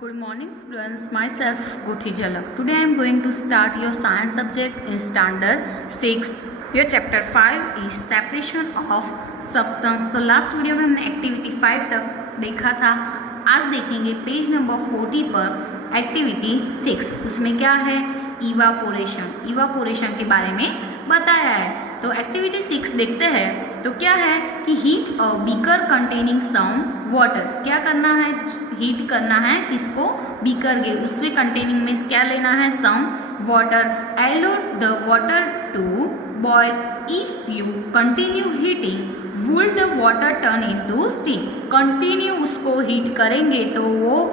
Good morning students, myself Guthi Jalak. Today I am going to start your science subject in standard 6. Your chapter 5 is separation of substance. तो last video में हमने activity 5 तक देखा था. आज देखेंगे page number 40 पर activity 6. उसमें क्या है? इवापोरेशन के बारे में बताया है. तो एक्टिविटी 6 देखते हैं. तो क्या है कि heat a beaker containing some water. क्या करना है? हीट करना है इसको बीकर के, उसमें कंटेनिंग में क्या लेना है? Some water. Allow the water to boil. If you continue heating would the water turn into steam. Continue उसको हीट करेंगे तो वो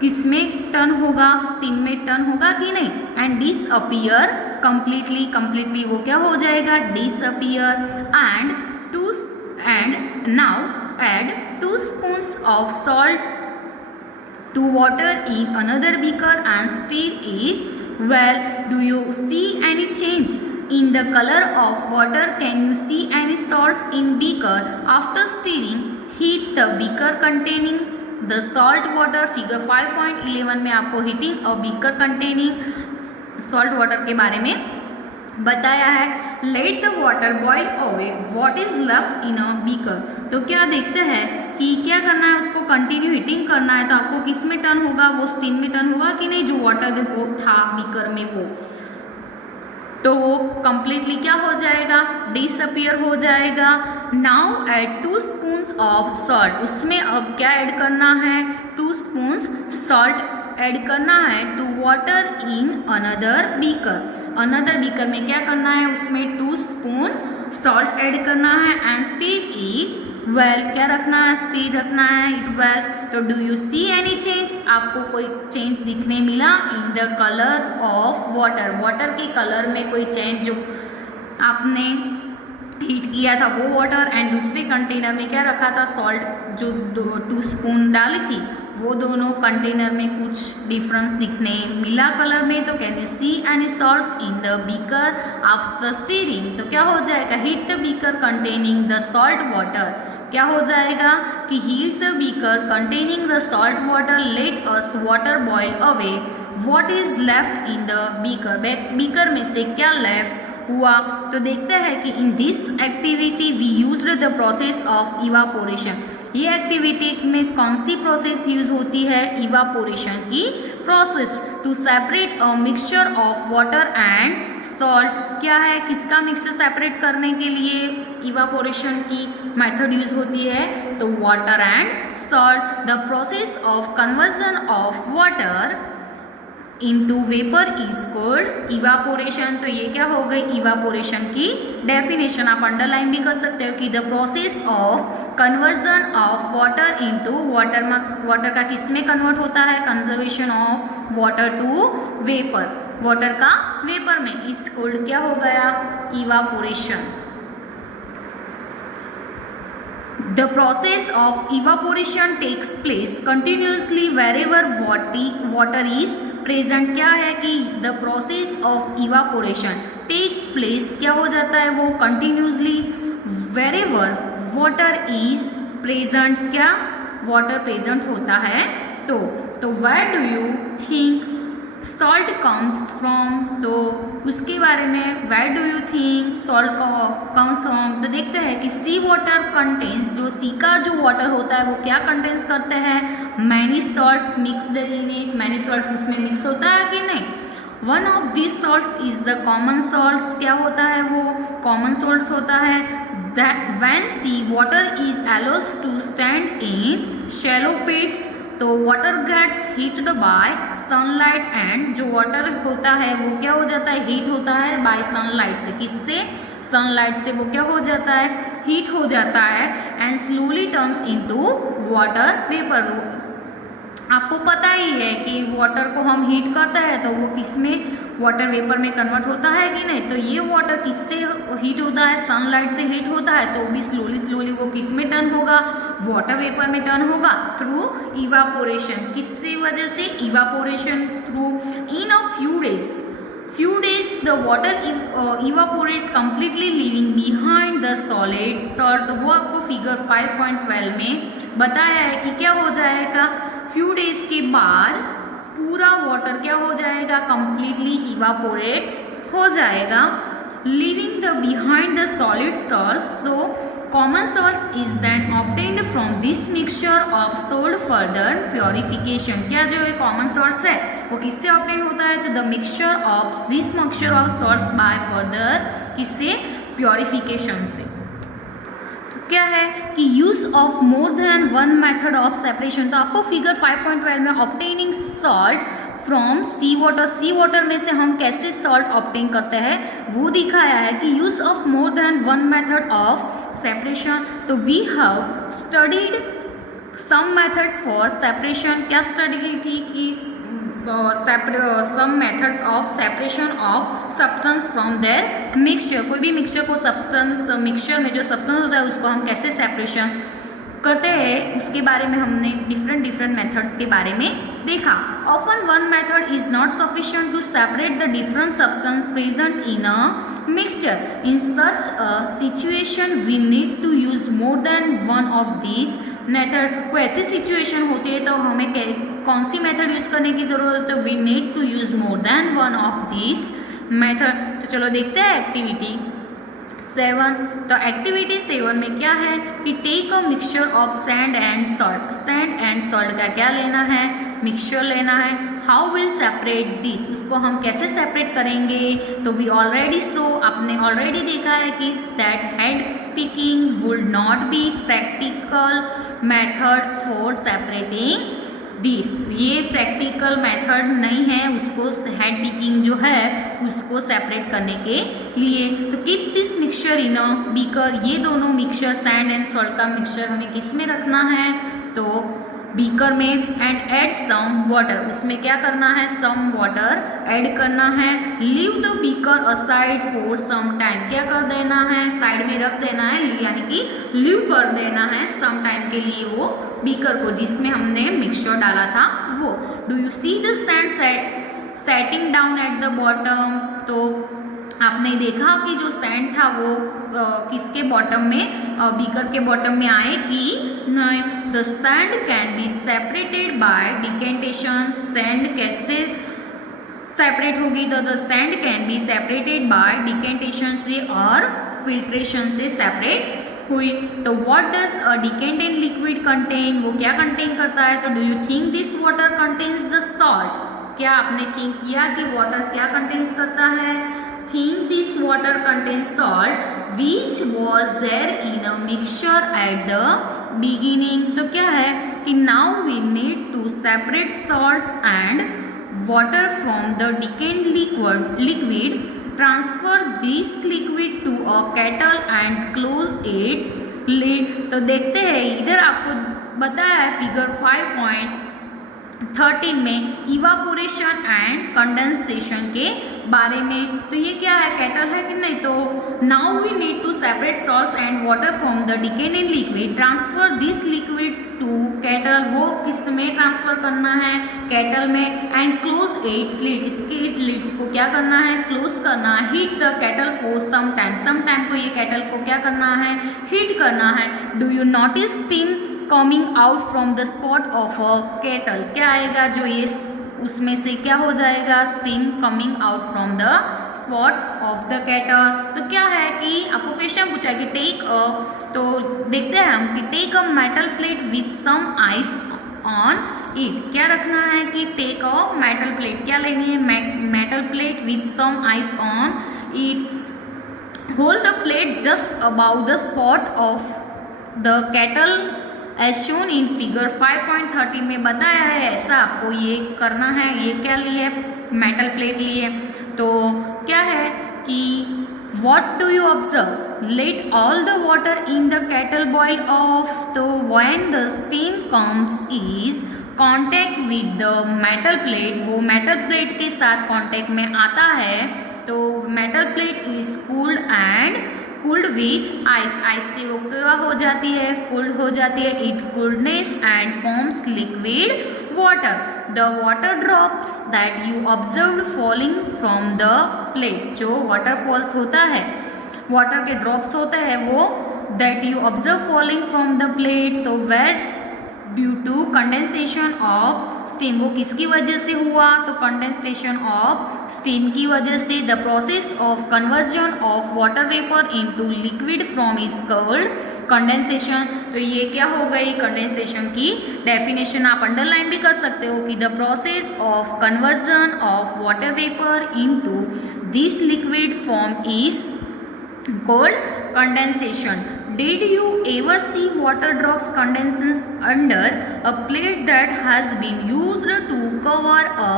किस में टर्न होगा? स्टीम में टर्न होगा कि नहीं? एंड डिसअपियर कंप्लीटली वो क्या हो जाएगा? Disappear. And now add 2 spoons of salt to water in another beaker and stir it well. Do you see any change in the color of water? Can you see any salts in beaker? After stirring, heat the beaker containing the salt water. Figure 5.11 में आपको heating और beaker containing salt water के बारे में बताया है. Let the water boil away what is left in a beaker. तो क्या देखते हैं कि क्या करना है? उसको कंटिन्यू हीटिंग करना है तो आपको किस में टर्न होगा? वो स्टीम में टर्न होगा कि नहीं? जो वाटर वो था बीकर में वो, तो वो कंप्लीटली क्या हो जाएगा? डिसअपियर हो जाएगा. Now add 2 spoons of salt. उसमें अब क्या ऐड करना है? 2 spoons सॉल्ट ऐड करना है. To water in another beaker. Another beaker में क्या करना है? उसमें 2 spoon सॉल्ट ऐड करना है. And stir it well. क्या रखना है? स्टीर रखना है इट वेल. तो do you see any change? आपको कोई चेंज दिखने मिला? In the colour of water. Water के कलर में कोई चेंज जो आपने हीट किया था वो वाटर एंड दूसरे कंटेनर में क्या रखा था? सॉल्ट जो 2 spoon डाली थी वो दोनों कंटेनर में कुछ डिफरेंस दिखने मिला कलर में. तो can you see any salts in the beaker after stirring. तो क्या हो जाएगा? Heat the beaker containing the salt water. क्या हो जाएगा कि heat the beaker containing the salt water. Let us water boil away what is left in the beaker. Beaker में से क्या लेफ्ट हुआ? तो देखते हैं कि in this activity we used the process of evaporation. ये एक्टिविटी में कौन सी प्रोसेस यूज होती है? इवापोरेशन की process. To separate a mixture of water and salt. क्या है? किसका मिक्सचर सेपरेट करने के लिए इवापोरेशन की मेथड यूज होती है? तो water and salt. The process of conversion of water into vapour is called evaporation. तो ये क्या हो गई? इवापोरेशन की डेफिनेशन. आप अंडरलाइन भी कर सकते हो कि the process of conversion of water into water. Water का किस में कन्वर्ट होता है? Conservation of water to vapour. Water का वेपर में इज कॉल्ड क्या हो गया? Evaporation. The process of evaporation takes place continuously wherever water is present. क्या है कि the process of evaporation take place क्या हो जाता है? वो continuously wherever water is present. क्या water present होता है? तो where do you think salt comes from? तो उसके बारे में where do you think salt comes from? तो देखते हैं कि सी वाटर कंटेन्स. जो सी का जो वाटर होता है वो क्या कंटेन्स करते हैं? Many salts mixed in it. Many salt उसमें मिक्स होता है कि नहीं? One of this salts is the common salts. क्या होता है? वो कॉमन सॉल्ट्स होता है. When sea water is allows to stand in shallow pits. तो water gets heated by sunlight. And जो वाटर होता है वो क्या हो जाता है? हीट होता है बाय सनलाइट से. किससे? सनलाइट से वो क्या हो जाता है? हीट हो जाता है. And slowly turns into water vapour. आपको पता ही है कि वाटर को हम हीट करते हैं तो वो किस में? वाटर वेपर में कन्वर्ट होता है कि नहीं? तो ये वाटर किससे हीट होता है? सनलाइट से हीट होता है. तो भी स्लोली वो किस में टर्न होगा? वाटर वेपर में टर्न होगा थ्रू इवापोरेशन. किससे वजह से? Evaporation through. In a few days the water evaporates completely leaving behind the solid salt. तो वो आपको फिगर 5.12 में बताया है कि क्या हो जाएगा? फ्यू डेज के बाद पूरा वाटर क्या हो जाएगा, कंप्लीटली इवापोरेट्स हो जाएगा, leaving the behind the solid salts. So common salts is then obtained from this mixture of sold further purification. क्या जो ये common salts है वो किससे obtain होता है, तो the mixture of this mixture of salts by further किससे, purification से. तो क्या है कि use of more than one method of separation. तो आपको फिगर 5.12 में obtaining salt from sea water में से हम कैसे सॉल्ट ऑब्टेन करते हैं वो दिखाया है कि use of more than one method of separation. तो we have studied some methods for separation. क्या स्टडी की थी कि some methods of separation of substance from their mixture. कोई भी मिक्सचर को सब्सटेंस, मिक्सचर में जो सब्सटेंस होता है उसको हम कैसे सेपरेशन करते हैं उसके बारे में हमने डिफरेंट मेथड्स के बारे में देखा. Often one method is not sufficient to separate the different substance present in a mixture. In such a situation we need to use more than one of these method. कोई ऐसी situation होती है तो हमें कौन सी मेथड यूज करने की जरूरत है, we need to use more than one of these method. तो चलो देखते हैं एक्टिविटी 7. तो एक्टिविटी 7 में क्या है कि take a mixture of sand and salt. Sand and salt का क्या लेना है, मिक्सचर लेना है. हाउ विल सेपरेट दिस, उसको हम कैसे सेपरेट करेंगे. तो वी ऑलरेडी सो, आपने ऑलरेडी देखा है कि that head picking would not be practical method for separating this. ये प्रैक्टिकल मेथड नहीं है उसको, हेड पिकिंग जो है उसको सेपरेट करने के लिए. तो keep this mixture in a beaker. ये दोनों मिक्सचर सैंड एंड सॉल्ट का मिक्सचर हमें किस में रखना है, तो बीकर में. एंड ऐड सम वाटर, उसमें क्या करना है, सम वाटर ऐड करना है. Leave the beaker aside for some time. क्या कर देना है, साइड में रख देना है, यानी कि लीव कर देना है सम टाइम के लिए वो बीकर को जिसमें हमने मिक्सचर डाला था वो. Do you see the sand setting down at the bottom. तो आपने देखा कि जो सैंड था वो किसके बॉटम में, बीकर के बॉटम में आए कि नहीं. The sand can be separated by decantation. Sand कैसे सेपरेट होगी, तो the sand can be separated by decantation से और फिल्ट्रेशन से सेपरेट हुई. तो what does a decanted liquid contain, वो क्या कंटेन करता है. तो do you think this water contains the salt. क्या आपने थिंक किया कि वाटर क्या कंटेन्स करता है, think this water contains salt which was there in a mixture at the beginning. तो क्या है कि now we need to separate salt and water from the decant liquid. Transfer this liquid to a kettle and close its lid. तो देखते हैं इधर आपको बताया है फिगर 5.13 में इवापोरेशन एंड कंडेंसेशन के बारे में. तो ये क्या है, केटल है कि नहीं. तो now we need to separate salts and water from the decant liquid. Transfer this liquids to kettle. वो किस में ट्रांसफर करना है, केटल में. And close its lid. इसके लिड्स को क्या करना है, क्लोज करना है. Heat the kettle for some time को ये केटल को क्या करना है, हीट करना है. Do you notice steam coming out from the spot of a kettle. क्या आएगा, जो ये उसमें से क्या हो जाएगा, steam coming out from the spot of the kettle. तो क्या है कि आपको क्वेश्चन पूछा है कि टेक अ, तो देखते हैं हम कि take a metal plate with some ice on it. क्या रखना है कि टेक अ मेटल प्लेट, क्या लेनी है, metal plate with some ice on it. Hold the plate just about the spot of the kettle as shown in figure 5.13 में बताया है. ऐसा आपको ये करना है. ये क्या लिए, मेटल प्लेट लिए. तो क्या है कि what do you observe, let all the water in the kettle boil off. तो when the steam comes is contact with the metal plate, वो metal plate के साथ contact में आता है. तो metal plate is cooled and cooled with ice. ice से वो क्या हो जाती है, cooled हो जाती है. it coolness and forms liquid water. the water drops that you observed falling from the plate. जो waterfalls होता है, water के drops होते हैं वो that you observe falling from the plate. तो where due to condensation of steam, वो किसकी वजह से हुआ, तो कंडेंसेशन ऑफ स्टीम की वजह से। The process of conversion of water vapour into liquid from is called condensation. तो ये क्या हो गई, कंडेंसेशन की डेफिनेशन आप अंडरलाइन भी कर सकते हो कि the process of conversion of water vapour into this liquid form is called condensation. Did you ever see water drops condenses under a plate that has been used to cover a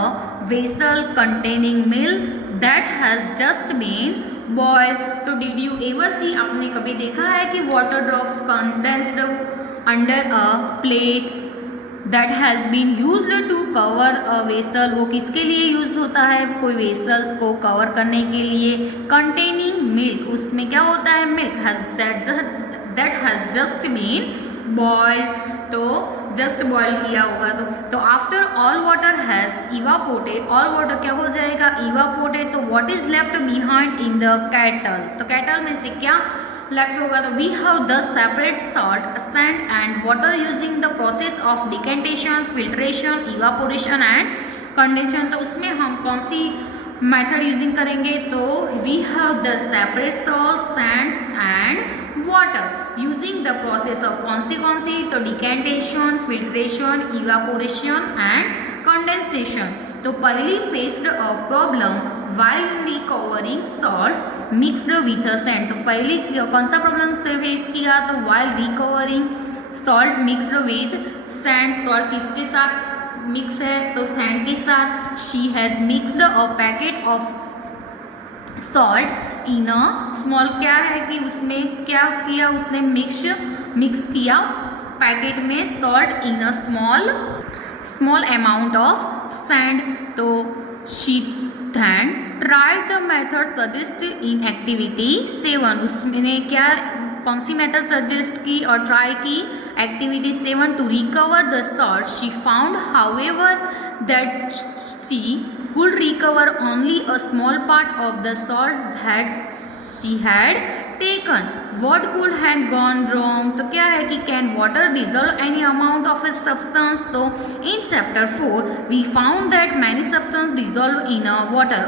vessel containing milk that has just been boiled? तो did you ever see, आपने कभी देखा है कि water drops condensed under a plate that has been used to cover a vessel? वो किसके लिए use होता है, कोई वेसल्स को कवर करने के लिए। कंटेनिंग मिल्क, उसमें क्या होता है, milk that has just been boiled, तो जस्ट बॉयल किया होगा। तो after all water has evaporated, all water क्या हो जाएगा, इवापोरेटेड। तो what is left behind in the kettle, तो कैटल में से क्या लेफ्ट होगा, तो we have the separate salt, sand and water using the process of decantation, filtration, evaporation and condensation. तो उसमें हम कौन सी मेथड यूजिंग करेंगे, तो we have the separate salt, Sands and water using the process of कौन सी, तो decantation, filtration, evaporation and condensation. तो पहली faced a problem while recovering salts mixed with a sand, तो पहली कौन सा प्रॉब्लम से फेस किया, तो while recovering salt mixed with sand, salt किसके साथ मिक्स है, तो सैंड के साथ। she has mixed a packet of salt in a small, क्या है कि उसमें क्या किया, उसने मिक्स किया पैकेट में salt in a small amount of sand. तो she then tried the method suggested in activity 7, उसने क्या कौन सी मेथड सजेस्ट की और ट्राई की, activity 7, to recover the salt. She found however that she could recover only a small part of the salt that she had taken. What could have gone wrong? तो क्या है कि can water dissolve any amount of a substance? तो in chapter 4 we found that many substances dissolve in a water.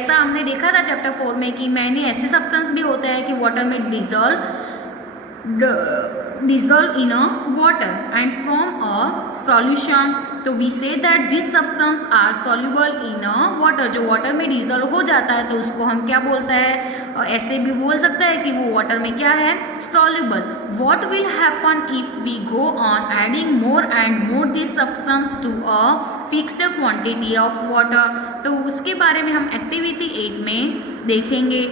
ऐसा हमने देखा था chapter 4 में कि मैंने ऐसे सब्सटेंस भी होते हैं कि वाटर में dissolve in a water and from a solution. तो we say that these substances are soluble in a water, जो वाटर में डिजोल्व हो जाता है तो उसको हम क्या बोलते हैं, ऐसे भी बोल सकता है कि वो वाटर में क्या है, soluble. What will happen if we go on adding more and more these substances to a fixed quantity of water? तो उसके बारे में हम एक्टिविटी 8 में देखेंगे।